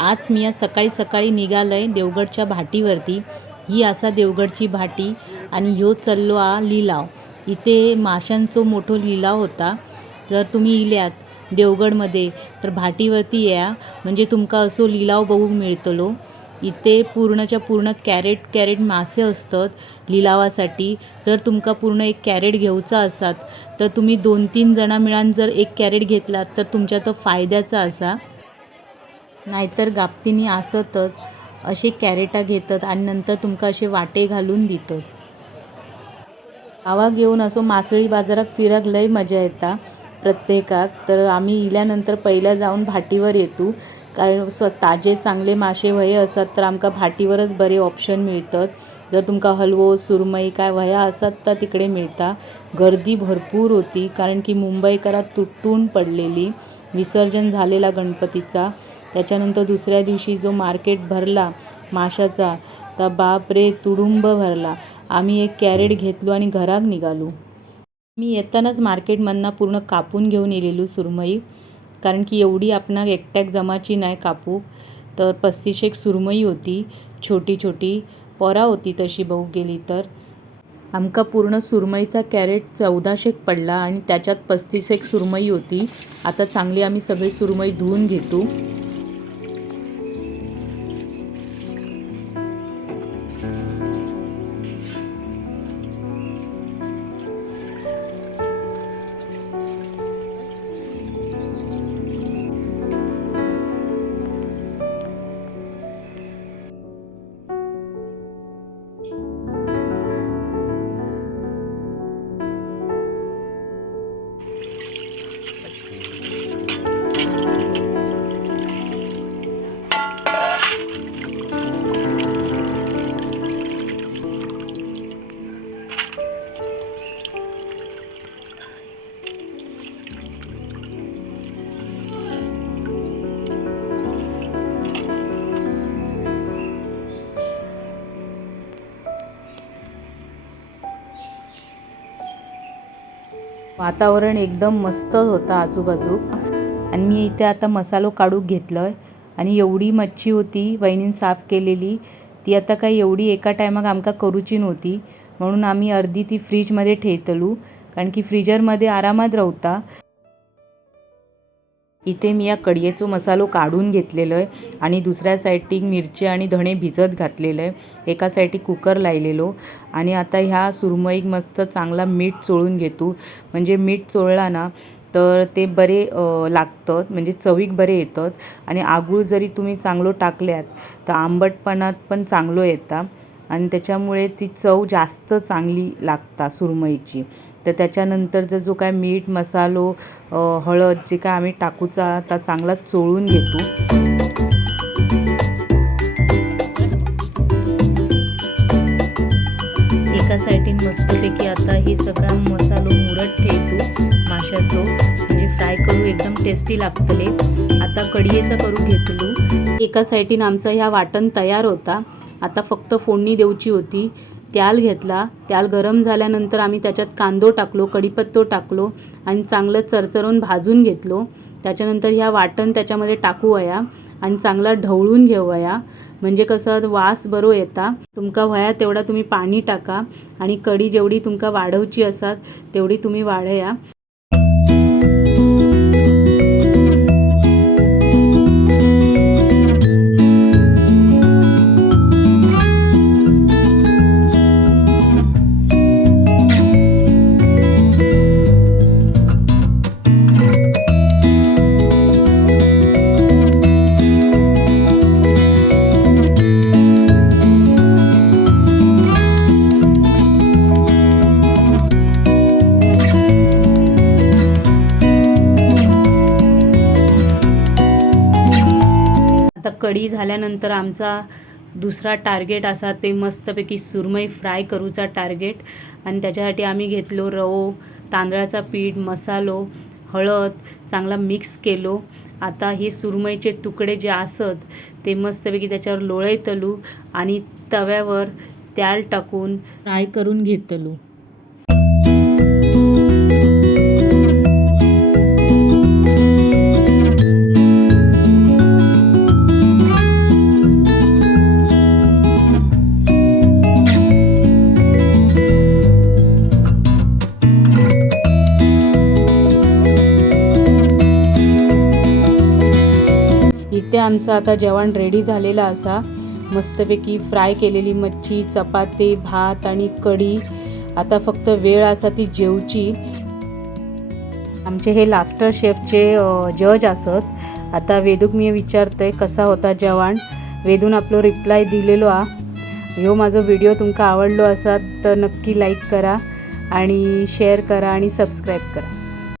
आज मी सकाळी सकाळी निघालो आहे देवगडच्या भाटीवरती। ही असा देवगडची भाटी आणि ह्यो चाललो आ लिलाव। इथे माशांचो मोठो लिलाव होता। जर तुम्ही इल्यात देवगडमध्ये तर भाटीवरती या, म्हणजे तुमका असो लिलाव बघूक मिळतलो। इथे पूर्णच्या पूर्ण कॅरेट मासे असतात लिलावासाठी। जर तुमका पूर्ण एक कॅरेट घेऊचा असात तर तुम्ही 2-3 जणा मिळून जर एक कॅरेट घेतलात तर तुमच्या तो फायद्याचा असा। नाहीतर गापतीनी असतच असे कॅरेटा घेतात आणि नंतर तुमका असे वाटे घालून देतात। गावाक येऊन असो मासळी बाजारात फिराक लय मजा येता प्रत्येकाक। तर आम्ही इल्यानंतर पहिल्या जाऊन भाटीवर येतो, कारण ताजे चांगले मासे वये असतात तर आमका भाटीवरच बरे ऑप्शन मिळतात। जर तुमका हलवो सुरमई काय वया असतात तर तिकडे मिळता। गर्दी भरपूर होती, कारण की मुंबईकरात तुटून पडलेली विसर्जन झालेला गणपतीचा। त्याच्यानंतर दुसऱ्या दिवशी जो मार्केट भरला माशाचा तर बाप रे तुडुंब भरला। आम्ही एक कॅरेट घेतलो आणि घराक निघालो। मी येतानाच मार्केटमधनं पूर्ण कापून घेऊन येलेलो सुरमई, कारण की एवढी आपणाक एकट्याक जमाची नाही कापू। तर 35 सुरमई होती, छोटी छोटी पोरा होती तशी बघू गेली तर। आमका पूर्ण सुरमईचा कॅरेट 1400 पडला आणि त्याच्यात 35 सुरमई होती। आता चांगली आम्ही सगळी सुरमई धुवून घेतो। वातावरण एकदम मस्त होता आजूबाजू। आणि मी इथे आता मसालो काढूक घेतलोय आणि एवढी मच्छी होती वहिनीन साफ केलेली, ती आता काही एवढी एका टायमाक आमका करूची नव्हती, म्हणून आम्ही अर्धी ती फ्रीजमध्ये ठेवतलू, कारण की फ्रीजरमध्ये आरामात रवता। इथे मी या कढयेचो मसालो काढून घेतलेलो आहे आणि दुसऱ्या साईडीक मिरची आणि धणे भिजत घातलेलं आहे। एका साईडीक कुकर लायलेलो आणि आता ह्या सुरमईक मस्त चांगला मीठ चोळून घेतो, म्हणजे मीठ चोळला ना तर ते बरे लागतात, म्हणजे चवीक बरे येतात। आणि आगूळ जरी तुम्ही चांगलो टाकल्यात तर आंबटपणात पण चांगलो येता आणि त्याच्यामुळे ती चव जास्त चांगली लागता सुरमईची। तर त्याच्यानंतर जो काय मीठ मसालो हळद जे काय आम्ही टाकूचा आता चांगला चोळून घेतो। एका साईडीन मस्तपैकी आता हे सगळा मसालो मुरत ठेवतो माशाचो, म्हणजे फ्राय करू एकदम टेस्टी लागतले। आता कढयेचा करू घेतलो। एका साईडीन आमचा ह्या वाटण तयार होता, आता फक्त फोडणी देऊची होती। त्याल घेतला, त्याल गरम झाल्यानंतर आम्ही त्याच्यात कांदो टाकलो, कढीपत्तो टाकलो आणि चांगलं चरचरून भाजून घेतलो। त्याच्यानंतर ह्या वाटण त्याच्यामध्ये टाकू वया आणि चांगला ढवळून घेऊया, म्हणजे कसं वास बरो येता। तुमका वया तेवढा तुम्ही पाणी टाका आणि कढी जेवढी तुमका वाढवची असतात तेवढी तुम्ही वाढया। आता कढी झाल्यानंतर आमचा दुसरा टार्गेट असा ते मस्तपैकी सुरमई फ्राय करूचा टार्गेट। आणि त्याच्यासाठी आम्ही घेतलो रवो, तांदळाचा पीठ, मसालो, हळद चांगला मिक्स केलो। आता हे सुरमईचे तुकडे जे असत ते मस्तपैकी त्याच्यावर लोळयतलू आणि तव्यावर त्याल टाकून फ्राय करून घेतलू। इथे आमचं आता जेवण रेडी झालेलं असा. मस्तपैकी फ्राय केलेली मच्छी, चपाती, भात आणि कढी. आता फक्त वेळ असा ती जेवची. आमचे हे लाफ्टर शेफचे जज असत. आता वेदूक मी विचारतोय कसा होता जेवण. वेदून आपलो रिप्लाय दिलेलो हा. ह्यो माझा व्हिडिओ तुमका आवडलो असा तर नक्की लाईक करा आणि शेअर करा आणि सबस्क्राईब करा.